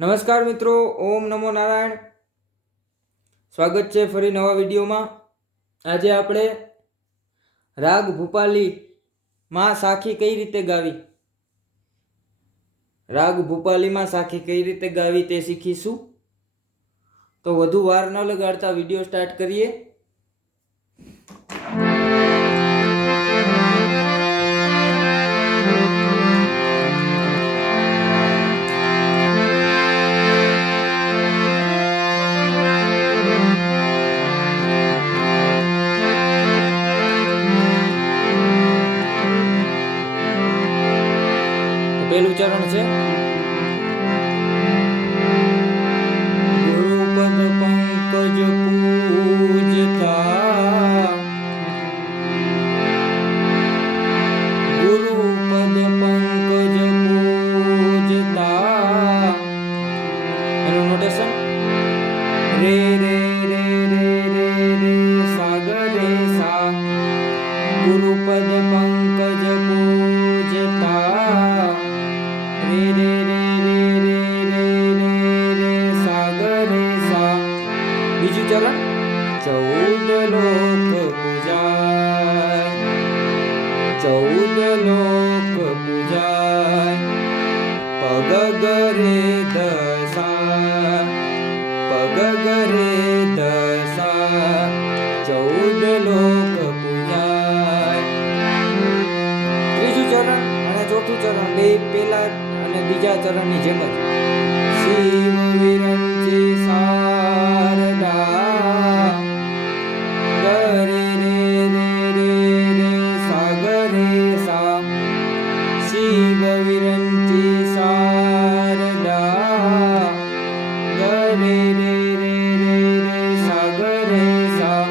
નમસ્કાર મિત્રો, ઓમ નમો નારાયણ. સ્વાગત છે ફરી નવા વિડીયોમાં. આજે આપણે રાગ ભૂપાલી માં સાખી કઈ રીતે ગાવી, રાગ ભૂપાલીમાં સાખી કઈ રીતે ગાવી તે શીખીશું. તો વધુ વાર ન લગાડતા વિડીયો સ્ટાર્ટ કરીએ. પહેલું ચરણ છે ગુરુપદ પંકજ પૂજતા, ગુરુપદ પંકજ પૂજતા. એનું નોટેશન રે રે રે રે રે રે સાગર રે સા. ગુરુપદ પંકજ પૂજતા રે રે રે રે રે રે રે રે સાગર રે સા. બીજું ચરણ 14 લોક પૂજાય, 14 લોક પૂજાય. પગ ગરે દસા, પગ ગરે દસા. 14 લોક પૂજાય. ત્રીજું ચરણ અને ચોથું ચરણ બે પેલા અને બીજા ચરણની જેમ જ. શિવ વિરંચી શારદા ગરે રે રે રે રે સાગર રે સા. શિવ વિરંચી શારદા ગરે રે રે રે રે સાગર રે સા.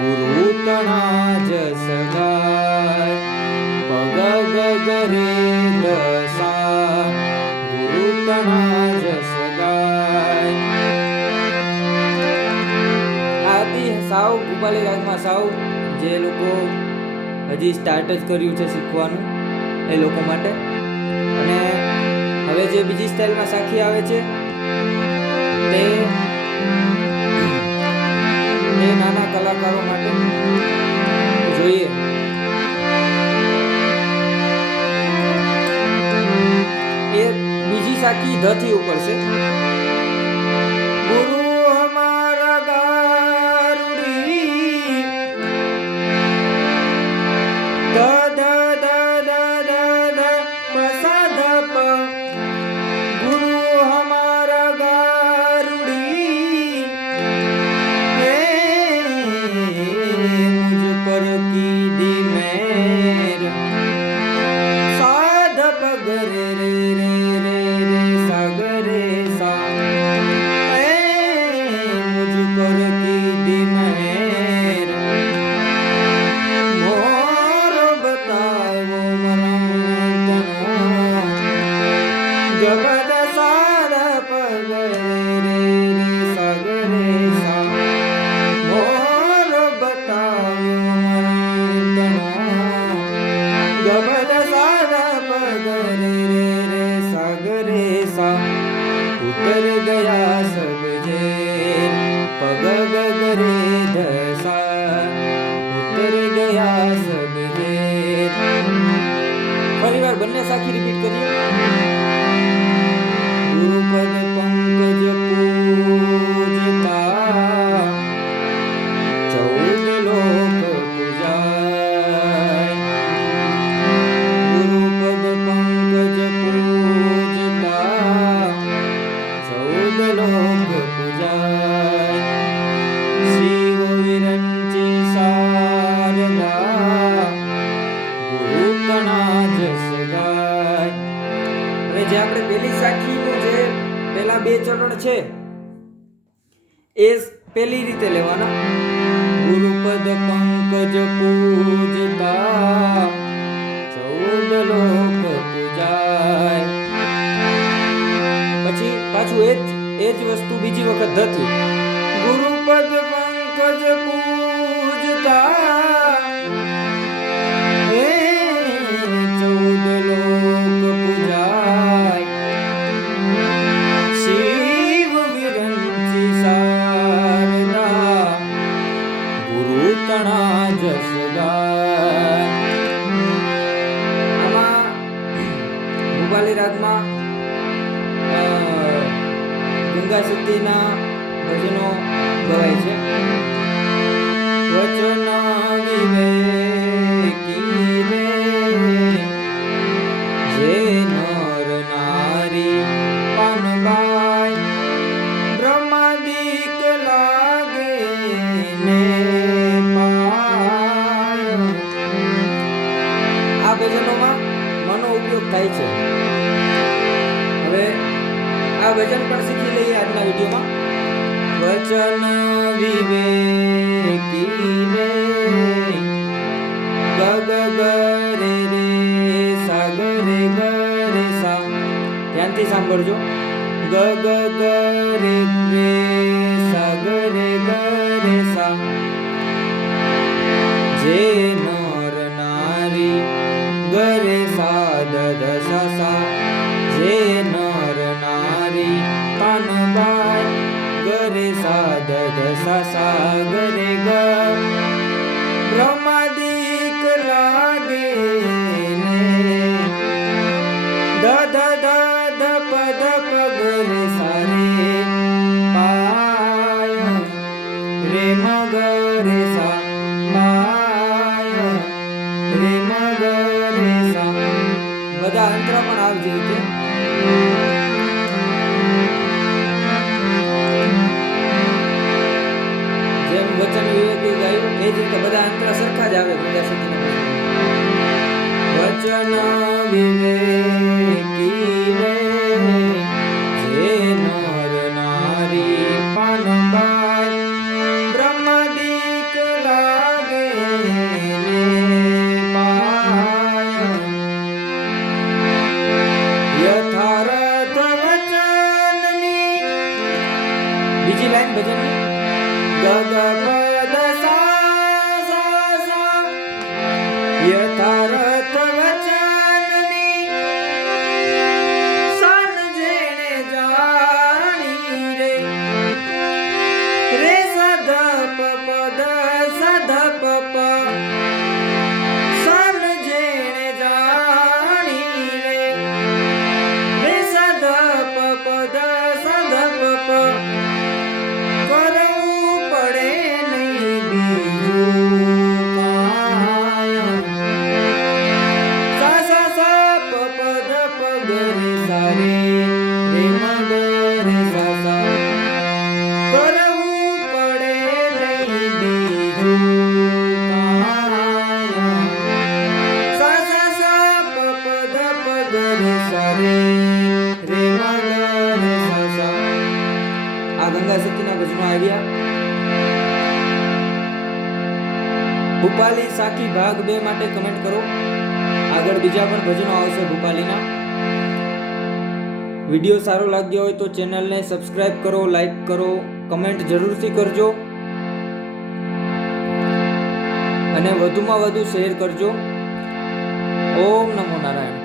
ગુરુ તણા જસ ગાય, પગ ગરે દસા. ગુરુ તણા જસ ગાય. આથી સાવ ભૂપાલી રાગમાં સાવ જે લોકો હજી સ્ટાર્ટ જ કર્યું છે શીખવાનું એ લોકો માટે. અને હવે જે બીજી સ્ટાઇલમાં સાખી આવે છે તે નાના કલાકારો માટે જોઈએ. એ બીજી સાખી ધ થી ઉપર છે. ગુરુ હમારા ગારુડી દ ધ ધ ધ ધ ધ પ સા ધ પ. ગુરુ હમારા ગારુડી હે મુझ પર कीधी मेर. साध पग रे रे रे रे रे सागर रे सा. हे मुझ पर कीधी मेर. मोर बतायो मनो जगत साध पग रे रे रे सागर रे सा. मोर बतायो मनो जगत साध पग रे रे रे सागर रे सा. उतर गया सब झेर, पग गरे दसा. उतर ગયા સબ ઝેર. ફરી વાર બંને સાખી રિપીટ કરીએ. ગુરુપદ પંકજ પૂજતા, 14 લોક પૂજાય. ગુરુપદ પંકજ પૂજતા, 14 લોક પૂજાય. શિવ વિરંચી શારદા ગુરુ તણા જસ ગાય. હવે જે આપણે પેલી સાખીનું જે પેલા બે ચરણ છે એ પેલી રીતે લેવાના. ગુરુપદ પંકજ પૂજતા, 14 લોક પૂજાય. પછી પાછું એ જ વસ્તુ બીજી વખત ધથી. ગુરુપદ પંકજ પૂજતા હે 14 લોક પૂજાય. ગંગા સતીના ભજનો ગવાય છે. વચન વિવેકી રે જે નર નારી પાનબાઈ બ્રહ્માદિક લાગે ને પાય. આ ભજનોમાં મનો ઉપયોગ થાય છે. હવે આ ભજન પણ શીખી લઈએ આજના વિડીયોમાં. વચન વિવેકી રે ગ ગ ગ રે રે સા ગ રે ગ રે સા. ધ્યાનથી સાંભળજો. ગ ગ ગ રે રે સા ગ રે ગ રે સા. જે નર નારી ગ રે સા દ દ સા સા. જે નર નારી પાનબાઈ ગ રે સા દ દ સા સા ગ રે ગ બ્રહ્માદિક લાગે ને દ દ દ દ પ દ પ ગ રે સા રે પાય રે મ ગ રે સા પાય રે મ ગ રે સા. બધા અંતરા પણ આવજે છે. જેમ વચન વિવેકી ગાયું એ જ રીતે બધા અંતરા સરખા જ આવે ગંગા સતીના. વચન વિવેકી રે જે નર નારી પાનબાઈ બ્રહ્માદિક લાગે ને પાય. યથાર્થ વચનની બીજી લાઈન ભજનની ગ ગ પ દ સા સા સા. યથાર્થ વચનની સન જેણે જાણી રે રે સા ધ પ પ દ સા ધ પ પ. સન જેણે જાણી રે રે સા ધ પ પ દ સા ધ પ પ. કરવું પડે નહીં બીજું કાય. સા સા સા પ પ દ પ ગ રે સા રે રે મ ગ રે સા સા. કરવું પડે નહીં બીજું કાય. સા સા સા પ પ દ પ ગ રે સા રે રે મ ગ રે સા સા. આ ગંગા સતીના ભજનો આવ્યા. ભૂપાલી સાખી ભાગ 2 માટે કમેન્ટ કરો. આગળ બીજા પણ ભજનો આવશે ભૂપાલીના. વિડીયો સારો લાગ્યો હોય તો ચેનલને સબસ્ક્રાઇબ કરો, લાઈક કરો, કમેન્ટ જરૂરથી કરજો અને વધુમાં વધુ શેર કરજો. ઓમ નમો નારાયણ.